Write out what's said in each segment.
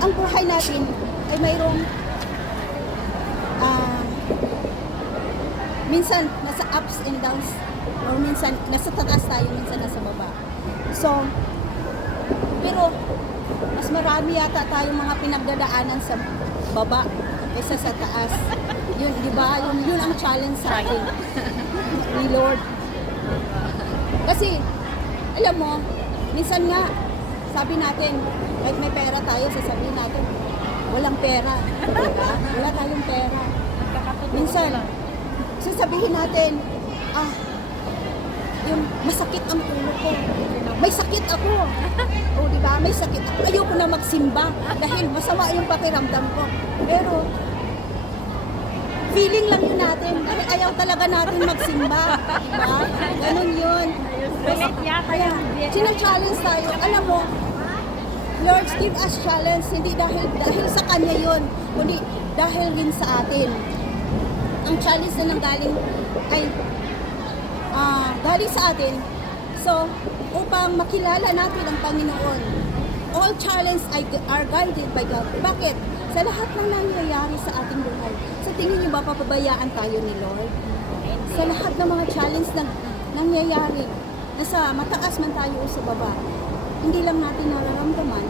ang buhay natin ay mayroong minsan nasa ups and downs, or minsan nasa taas tayo, minsan nasa baba. So, pero mas marami yata tayong mga pinagdadaanan sa baba kaysa sa taas. Yun, di ba? Yun ang challenge sa atin ni Lord. Kasi, alam mo, minsan nga, sabi natin, kahit may pera tayo, sasabihin natin, walang pera. Diba? Wala tayong pera. Minsan, sasabihin natin, yung masakit ang ulo ko. May sakit ako. O, di ba? May sakit ako. Ayoko na magsimba dahil masama yung pakiramdam ko. Pero, feeling lang yun natin. Kasi ayaw talaga natin magsimba. Diba? Ganun yun. Kaya, sina-challenge tayo. Alam mo, Lord, give us challenge. Hindi dahil sa Kanya yun, kundi dahil din sa atin. Ang challenge na nanggaling ay galing sa atin. So, upang makilala natin ang Panginoon, all challenges are guided by God. Bakit? Sa lahat ng nangyayari sa ating buhay, sa tingin niyo ba papabayaan tayo ni Lord? Sa lahat ng mga challenge na nangyayari, nasa mataas man tayo o sa baba, hindi lang natin nararamdaman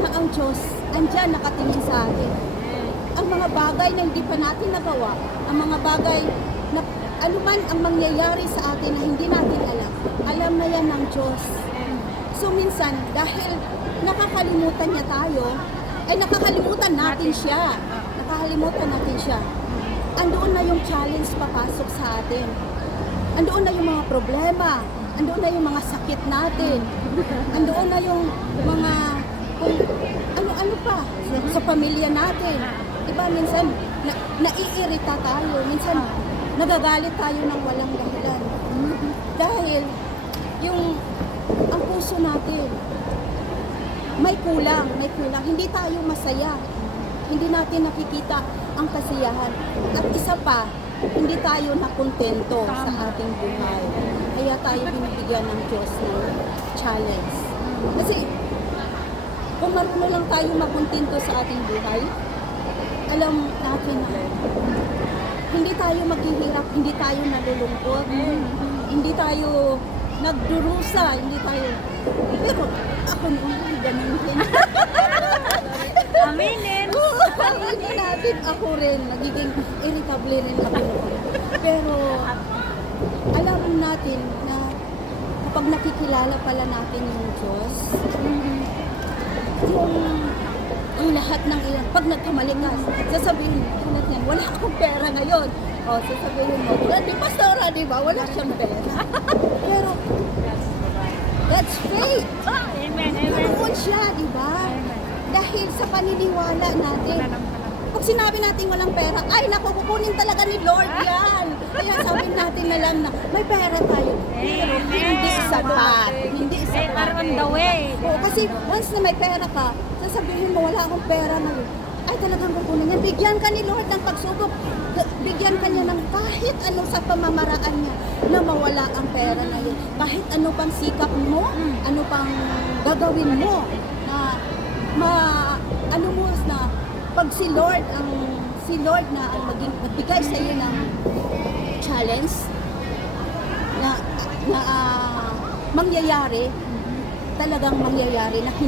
na ang Diyos andyan nakatingin sa atin. Ang mga bagay na hindi pa natin nagawa, ang mga bagay na anuman ang mangyayari sa atin na hindi natin alam na yan ng Diyos. So minsan, dahil nakakalimutan niya tayo, ay nakakalimutan natin siya. Nakakalimutan natin siya. Andoon na yung challenge papasok sa atin. Andoon na yung mga problema. Andoon na yung mga sakit natin. Andoon na yung mga ano pa sa pamilya natin. Diba minsan naiirita tayo. Minsan nagagalit tayo ng walang dahilan. Dahil ang puso natin may kulang. Hindi tayo masaya. Hindi natin nakikita ang kasiyahan. At isa pa, hindi tayo nakontento sa ating buhay. Kaya tayo binibigyan ng Diyos ng challenge. Kasi, kung marunong lang tayo makontento sa ating buhay, alam natin na hindi tayo maghihirap, hindi tayo nalulungkot, hindi tayo nagdurusa, hindi tayo... Pero, ako noon, ganun din. Aminin! Aminin natin, ako rin, nagiging irritable rin ako noon. Pero, alam natin na kapag nakikilala pala natin yung Diyos, yung lahat ng iyan, pag nagkamali ka, sasabihin mo, wala akong pera ngayon. O, sasabihin mo, di pastora, di ba? Wala siyang pera. Pero, that's faith. Amen, amen. Naroon siya, di ba? Dahil sa paniniwala natin. Pag sinabi natin walang pera, ay naku, kukunin talaga ni Lord yan. Kaya sabi natin na lang na may pera tayo. Pero hindi sapat. Hindi sapat. On the way. Oo, kasi once na may pera ka, sasabihin mo wala akong pera ngayon. Ay talagang kukunin niya. Bigyan ka ni Lord ng pagsubok. Bigyan ka niya ng kahit ano sa pamamaraan niya na mawala ang pera na yun. Kahit ano pang sikap mo, ano pang gagawin mo na ano mo na pag si Lord na ang magbigay sa iyo ng challenge na mangyayari, talagang mangyayari na